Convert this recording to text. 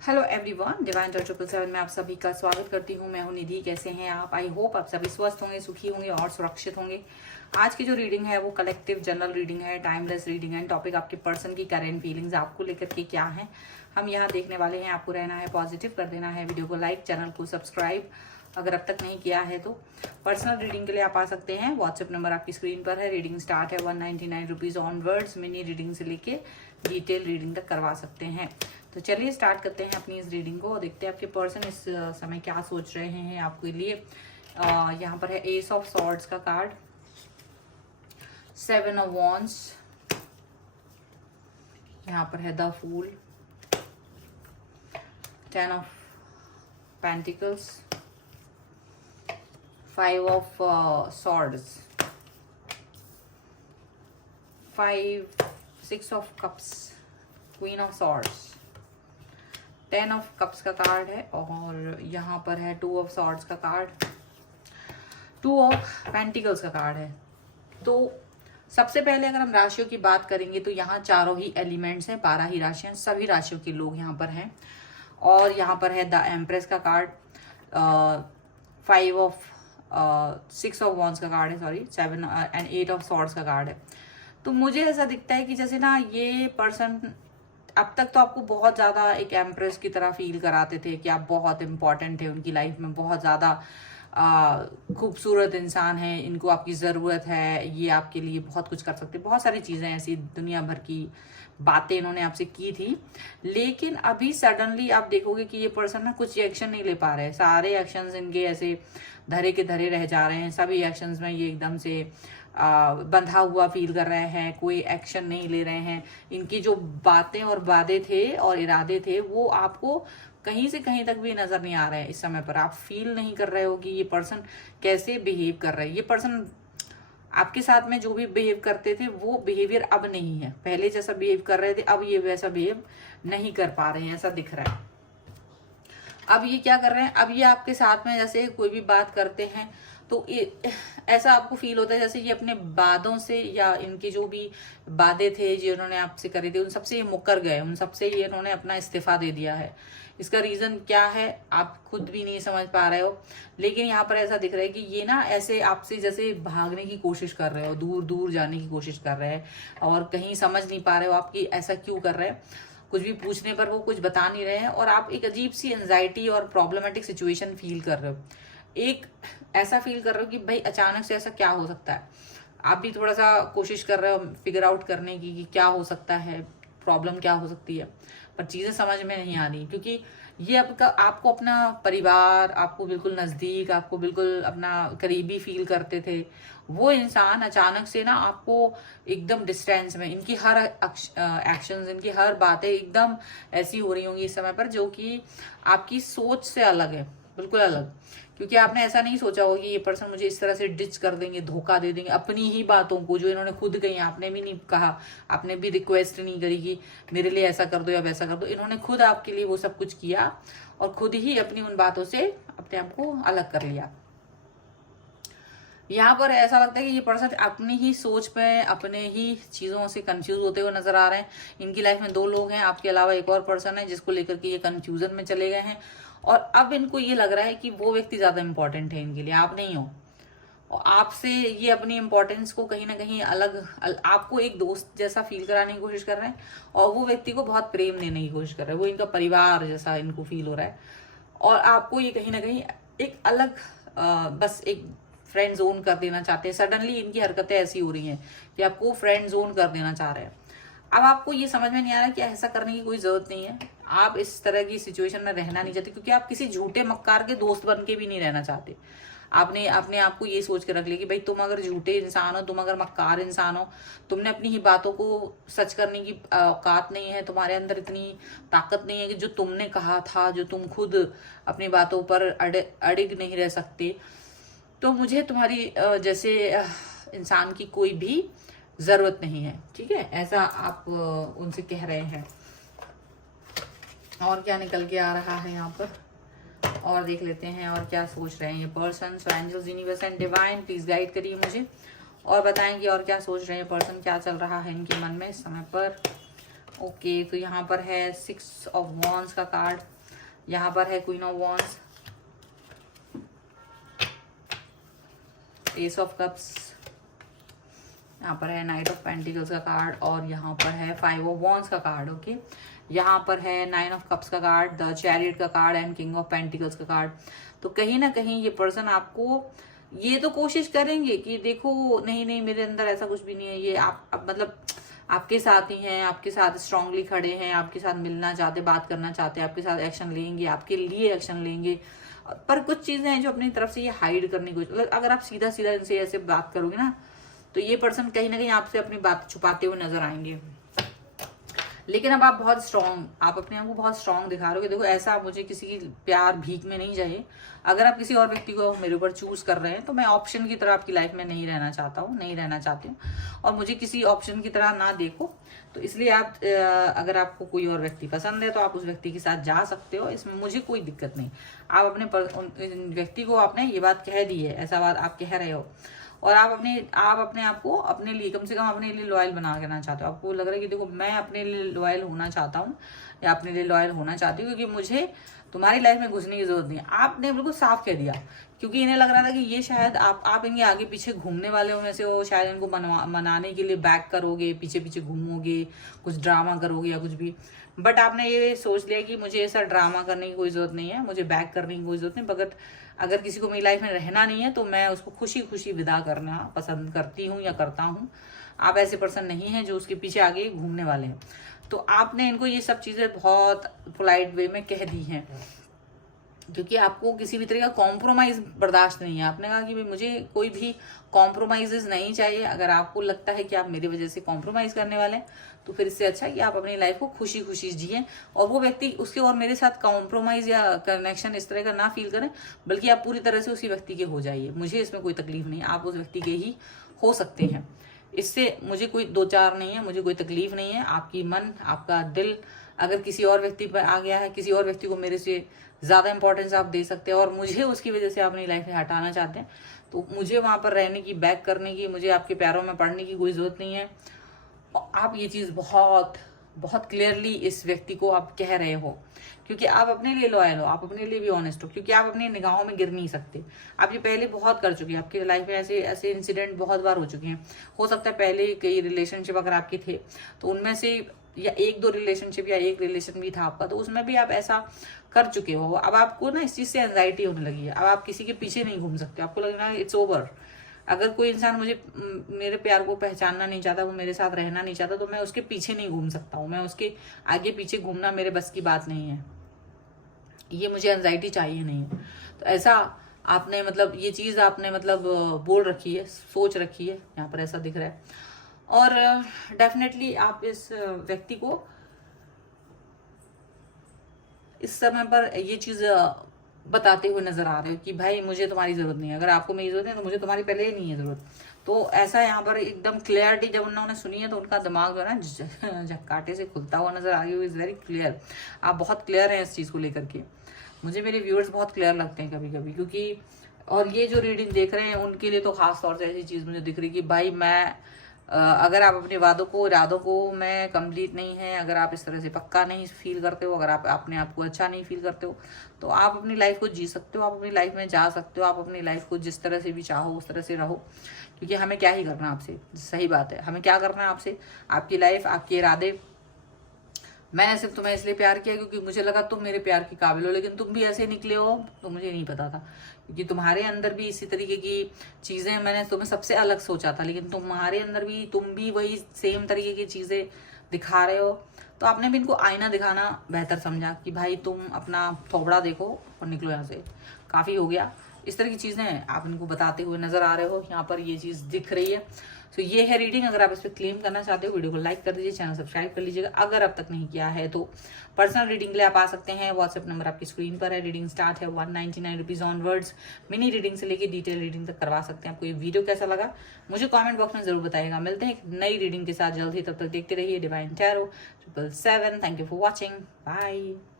Hello everyone, divine 777 में आप सभी का स्वागत करती हूँ। मैं हूँ निधि। कैसे हैं आप? आई होप आप सभी स्वस्थ होंगे, सुखी होंगे और सुरक्षित होंगे। आज की जो रीडिंग है वो कलेक्टिव जनरल रीडिंग है, टाइमलेस रीडिंग है। टॉपिक आपके पर्सन की करेंट फीलिंग्स आपको लेकर के क्या है हम यहाँ देखने वाले हैं। आपको रहना है पॉजिटिव, कर देना है वीडियो को लाइक, चैनल को सब्सक्राइब अगर अब तक नहीं किया है तो। पर्सनल रीडिंग के लिए आप आ सकते हैं, व्हाट्सएप नंबर आपकी स्क्रीन पर है। रीडिंग स्टार्ट है 199 रुपीज़ ऑनवर्ड्स। मिनी रीडिंग से लेके डिटेल रीडिंग तक करवा सकते हैं। तो चलिए स्टार्ट करते हैं अपनी इस रीडिंग को और देखते हैं आपके पर्सन इस समय क्या सोच रहे हैं आपके लिए। यहाँ पर है एस ऑफ सॉर्ड्स का कार्ड, 7 ऑफ वॉन्ड्स, यहाँ पर है the fool, 10 of pentacles, 5 of swords, 6 of cups, queen of swords, 10 of cups का कार्ड है और यहाँ पर है 2 ऑफ सॉर्ड्स का कार्ड, 2 ऑफ पेंटिकल्स का कार्ड है। तो सबसे पहले अगर हम राशियों की बात करेंगे तो यहाँ चारों ही एलिमेंट्स हैं, 12 ही राशियां, सभी राशियों के लोग यहाँ पर हैं। और यहाँ पर है द एम्प्रेस का कार्ड, 6 ऑफ वॉन्ड्स का कार्ड है, सॉरी 7 एंड 8 ऑफ सॉर्ड्स का कार्ड है। तो मुझे ऐसा दिखता है कि जैसे ना ये पर्सन अब तक तो आपको बहुत ज़्यादा एक एम्प्रेस की तरह फील कराते थे कि आप बहुत इंपॉर्टेंट है उनकी लाइफ में, बहुत ज़्यादा खूबसूरत इंसान है, इनको आपकी ज़रूरत है, ये आपके लिए बहुत कुछ कर सकते, बहुत सारी चीज़ें ऐसी दुनिया भर की बातें इन्होंने आपसे की थी। लेकिन अभी सडनली आप देखोगे कि ये पर्सन ना कुछ एक्शन नहीं ले पा रहे हैं। सारे एक्शंस इनके ऐसे धरे के धरे रह जा रहे हैं। सभी एक्शंस में ये एकदम से बंधा हुआ फील कर रहे हैं, कोई एक्शन नहीं ले रहे हैं। इनकी जो बातें और वादे थे और इरादे थे वो आपको कहीं से कहीं तक भी नजर नहीं आ रहे हैं। इस समय पर आप फील नहीं कर रहे हो कि ये पर्सन कैसे बिहेव कर रहा है। ये पर्सन आपके साथ में जो भी बिहेव करते थे वो बिहेवियर अब नहीं है। पहले जैसा बिहेव कर रहे थे अब ये वैसा बिहेव नहीं कर पा रहे हैं, ऐसा दिख रहा है। अब ये क्या कर रहे हैं, अब ये आपके साथ में जैसे कोई भी बात करते हैं तो ऐसा आपको फील होता है जैसे ये अपने वादों से या इनके जो भी वादे थे जो इन्होंने आपसे करे थे उन सबसे ये मुकर गए, उन सबसे ये इन्होंने अपना इस्तीफा दे दिया है। इसका रीजन क्या है आप खुद भी नहीं समझ पा रहे हो। लेकिन यहाँ पर ऐसा दिख रहा है कि ये ना ऐसे आपसे जैसे भागने की कोशिश कर रहे हो, दूर दूर जाने की कोशिश कर रहे हैं और कहीं समझ नहीं पा रहे हो आप कि ऐसा क्यों कर रहे हैं। कुछ भी पूछने पर वो कुछ बता नहीं रहे हैं और आप एक अजीब सी एंजाइटी और प्रॉब्लमेटिक सिचुएशन फील कर रहे हो। एक ऐसा फील कर रहे हो कि भाई अचानक से ऐसा क्या हो सकता है। आप भी थोड़ा सा कोशिश कर रहे हो फिगर आउट करने की कि क्या हो सकता है, प्रॉब्लम क्या हो सकती है, पर चीजें समझ में नहीं आ रही क्योंकि ये आपको अपना परिवार, आपको बिल्कुल नजदीक, आपको बिल्कुल अपना करीबी फील करते थे। वो इंसान अचानक से ना आपको एकदम डिस्टेंस में, इनकी हर एक्शंस, इनकी हर बातें एकदम ऐसी हो रही होंगी इस समय पर जो कि आपकी सोच से अलग है, बिल्कुल अलग। क्योंकि आपने ऐसा नहीं सोचा होगा कि ये पर्सन मुझे इस तरह से डिच कर देंगे, धोखा दे देंगे। अपनी ही बातों को जो इन्होंने खुद कही, आपने भी नहीं कहा, आपने भी रिक्वेस्ट नहीं करी कि मेरे लिए ऐसा कर दो या वैसा कर दो। इन्होंने खुद आपके लिए वो सब कुछ किया और खुद ही अपनी उन बातों से अपने आप को अलग कर लिया। यहाँ पर ऐसा लगता है कि ये पर्सन अपनी ही सोच में, अपने ही चीजों से कंफ्यूज होते हुए नजर आ रहे हैं। इनकी लाइफ में 2 लोग हैं, आपके अलावा एक और पर्सन है जिसको लेकर के ये कंफ्यूजन में चले गए हैं और अब इनको ये लग रहा है कि वो व्यक्ति ज्यादा इंपॉर्टेंट है इनके लिए, आप नहीं हो। और आपसे ये अपनी इंपॉर्टेंस को कहीं ना कहीं आपको एक दोस्त जैसा फील कराने की कोशिश कर रहे हैं और वो व्यक्ति को बहुत प्रेम देने की कोशिश कर रहे हैं। वो इनका परिवार जैसा इनको फील हो रहा है और आपको ये कहीं ना कहीं एक अलग बस एक फ्रेंड जोन कर देना चाहते हैं। सडनली इनकी हरकतें ऐसी हो रही हैं कि आपको फ्रेंड जोन कर देना चाह रहे हैं। अब आपको ये समझ में नहीं आ रहा कि ऐसा करने की कोई जरूरत नहीं है। आप इस तरह की सिचुएशन में रहना नहीं चाहते क्योंकि आप किसी झूठे मक्कार के दोस्त बन के भी नहीं रहना चाहते। आपने अपने आप को ये सोच के रख लिया कि भाई तुम अगर झूठे इंसान हो, तुम अगर मक्कार इंसान हो, तुमने अपनी ही बातों को सच करने की औकात नहीं है, तुम्हारे अंदर इतनी ताकत नहीं है कि जो तुमने कहा था, जो तुम खुद अपनी बातों पर अड़िग नहीं रह सकते, तो मुझे तुम्हारी जैसे इंसान की कोई भी जरूरत नहीं है। ठीक है, ऐसा आप उनसे कह रहे हैं। और क्या निकल के आ रहा है यहाँ पर और देख लेते हैं और क्या सोच रहे हैं ये person. So angels, universe and divine please guide करिए मुझे और बताएं कि और क्या सोच रहे हैं पर्सन, क्या चल रहा है इनके मन में इस समय पर। ओके, तो यहाँ पर है 6 ऑफ वॉन्ड्स का कार्ड, यहाँ पर है queen of wands, S of cups, यहाँ पर है नाइट ऑफ पेंटिकल्स का कार्ड, और यहाँ पर है 5 ऑफ वॉन्ड्स का कार्ड। ओके, यहाँ पर है 9 ऑफ कप्स का कार्ड, द चैरियट का card and king of pentacles का कार्ड। तो कहीं ना कहीं ये पर्सन आपको ये तो कोशिश करेंगे कि देखो नहीं नहीं मेरे अंदर ऐसा कुछ भी नहीं है, ये आप मतलब आपके साथ ही हैं, आपके साथ स्ट्रांगली खड़े हैं, आपके साथ मिलना चाहते, बात करना चाहते हैं, आपके साथ एक्शन लेंगे, आपके लिए एक्शन लेंगे। पर कुछ चीजें हैं जो अपनी तरफ से ये हाइड करने की कोशिश, अगर आप सीधा सीधा इनसे ऐसे बात करोगे ना तो ये पर्सन कहीं ना कहीं आपसे अपनी बात छुपाते हुए नजर आएंगे। लेकिन अब आप बहुत स्ट्रांग, आप अपने आप को बहुत स्ट्रांग दिखा रहे हो कि देखो ऐसा मुझे किसी की प्यार भीख में नहीं चाहिए। अगर आप किसी और व्यक्ति को मेरे ऊपर चूज कर रहे हैं तो मैं ऑप्शन की तरह आपकी लाइफ में नहीं रहना चाहता हूँ, नहीं रहना चाहती हूँ, और मुझे किसी ऑप्शन की तरह ना देखो। तो इसलिए आप अगर आपको कोई और व्यक्ति पसंद है तो आप उस व्यक्ति के साथ जा सकते हो, इसमें मुझे कोई दिक्कत नहीं। आप अपने व्यक्ति को आपने ये बात कह दी है, ऐसा बात आप कह रहे हो, और आप अपने आप को अपने लिए कम से कम अपने लिए लॉयल बना करना चाहते हो। आपको लग रहा है कि देखो मैं अपने लिए लॉयल होना चाहता हूँ या अपने लिए लॉयल होना चाहती हूँ, क्योंकि मुझे तुम्हारी लाइफ में घुसने की जरूरत नहीं है। आपने बिल्कुल साफ कह दिया, क्योंकि इन्हें लग रहा था कि ये शायद आप इनके आगे पीछे घूमने वाले हो में से हो, शायद इनको मनाने के लिए बैक करोगे, पीछे पीछे घूमोगे, कुछ ड्रामा करोगे या कुछ भी। बट आपने ये सोच लिया कि मुझे ऐसा ड्रामा करने की कोई जरूरत नहीं है, मुझे बैक करने की कोई जरूरत नहीं। बगैर अगर किसी को मेरी लाइफ में रहना नहीं है तो मैं उसको खुशी खुशी विदा करना पसंद करती हूँ या करता हूँ। आप ऐसे पर्सन नहीं हैं जो उसके पीछे आगे घूमने वाले हैं। तो आपने इनको ये सब चीजें बहुत पोलाइट वे में कह दी हैं, क्योंकि आपको किसी भी तरह का कॉम्प्रोमाइज बर्दाश्त नहीं है। आपने कहा कि भाई मुझे कोई भी कॉम्प्रोमाइजेस नहीं चाहिए। अगर आपको लगता है कि आप मेरी वजह से कॉम्प्रोमाइज करने वाले हैं तो फिर इससे अच्छा कि आप अपनी लाइफ को खुशी खुशी जिए, और वो व्यक्ति उसके और मेरे साथ कॉम्प्रोमाइज या कनेक्शन इस तरह का ना फील करें, बल्कि आप पूरी तरह से उसी व्यक्ति के हो जाइए। मुझे इसमें कोई तकलीफ नहीं, आप उस व्यक्ति के ही हो सकते हैं, इससे मुझे कोई दो चार नहीं है, मुझे कोई तकलीफ नहीं है। आपकी मन, आपका दिल अगर किसी और व्यक्ति पर आ गया है, किसी और व्यक्ति को मेरे से ज्यादा इंपॉर्टेंस आप दे सकते हैं और मुझे उसकी वजह से अपनी लाइफ में हटाना चाहते हैं, तो मुझे वहां पर रहने की, बैक करने की, मुझे आपके पैरों में पड़ने की कोई जरूरत नहीं है। और आप ये चीज बहुत बहुत क्लियरली इस व्यक्ति को आप कह रहे हो, क्योंकि आप अपने लिए लॉयल हो, आप अपने लिए भी ऑनेस्ट हो, क्योंकि आप अपनी निगाहों में गिर नहीं सकते। आप ये पहले बहुत कर चुके हैं, आपकी लाइफ में ऐसे ऐसे इंसिडेंट बहुत बार हो चुके हैं। हो सकता है पहले कई रिलेशनशिप अगर आपके थे तो उनमें से या एक दो रिलेशनशिप या एक रिलेशन भी था आपका, तो उसमें भी आप ऐसा कर चुके हो। अब आपको ना इस चीज से एंजाइटी होने लगी है। अब आप किसी के पीछे नहीं घूम सकते, आपको लग रहा है इट्स ओवर। अगर कोई इंसान मुझे मेरे प्यार को पहचानना नहीं चाहता, वो मेरे साथ रहना नहीं चाहता, तो मैं उसके पीछे नहीं घूम सकता हूँ, मैं उसके आगे पीछे घूमना मेरे बस की बात नहीं है, ये मुझे एंजाइटी चाहिए नहीं है। तो ऐसा आपने मतलब ये चीज आपने मतलब बोल रखी है, सोच रखी है, यहाँ पर ऐसा दिख रहा है। और डेफिनेटली आप इस व्यक्ति को इस समय पर ये चीज बताते हुए नजर आ रहे हो कि भाई मुझे तुम्हारी जरूरत नहीं है, अगर आपको मेरी जरूरत है तो मुझे तुम्हारी पहले ही नहीं है जरूरत। तो ऐसा यहाँ पर एकदम क्लियरिटी जब उन्होंने सुनी है तो उनका दिमाग जो है ना झटकाटे से खुलता हुआ नजर आ रही है, इज वेरी क्लियर। आप बहुत क्लियर हैं इस चीज को लेकर के। मुझे मेरे व्यूअर्स बहुत क्लियर लगते हैं कभी कभी, क्योंकि और ये जो रीडिंग देख रहे हैं उनके लिए तो खास तौर से ऐसी चीज मुझे दिख रही कि भाई मैं अगर आप अपने वादों को, इरादों को मैं कंप्लीट नहीं है, अगर आप इस तरह से पक्का नहीं फील करते हो, अगर आप अपने आप को अच्छा नहीं फील करते हो, तो आप अपनी लाइफ को जी सकते हो, आप अपनी लाइफ में जा सकते हो, आप अपनी लाइफ को जिस तरह से भी चाहो उस तरह से रहो। क्योंकि हमें क्या ही करना आपसे, सही बात है, हमें क्या करना है आपसे, आपकी लाइफ, आपके इरादे। मैंने सिर्फ तुम्हें इसलिए प्यार किया क्योंकि मुझे लगा तुम मेरे प्यार के काबिल हो, लेकिन तुम भी ऐसे निकले हो तो मुझे नहीं पता था, क्योंकि तुम्हारे अंदर भी इसी तरीके की चीजें, मैंने तुम्हें सबसे अलग सोचा था, लेकिन तुम्हारे अंदर भी तुम भी वही सेम तरीके की चीजें दिखा रहे हो। तो आपने भी इनको आईना दिखाना बेहतर समझा कि भाई तुम अपना थोबड़ा देखो और निकलो यहाँ से, काफी हो गया। इस तरह की चीजें आप इनको बताते हुए नजर आ रहे हो, यहाँ पर ये चीज दिख रही है। तो ये है रीडिंग। अगर आप इस पर क्लेम करना चाहते हो वीडियो को लाइक कर दीजिए, चैनल सब्सक्राइब कर लीजिएगा अगर अब तक नहीं किया है तो। पर्सनल रीडिंग के लिए आप आ सकते हैं, व्हाट्सएप नंबर आपकी स्क्रीन पर है। रीडिंग स्टार्ट है 199 रुपीज ऑनवर्ड्स। मिनी रीडिंग से लेके डिटेल रीडिंग तक करवा सकते हैं। आपको ये वीडियो कैसा लगा मुझे कॉमेंट बॉक्स में जरूर बताइएगा। मिलते हैं एक नई रीडिंग के साथ जल्द ही, तब तक देखते रहिए divine tarot 777। Thank you for watching, bye.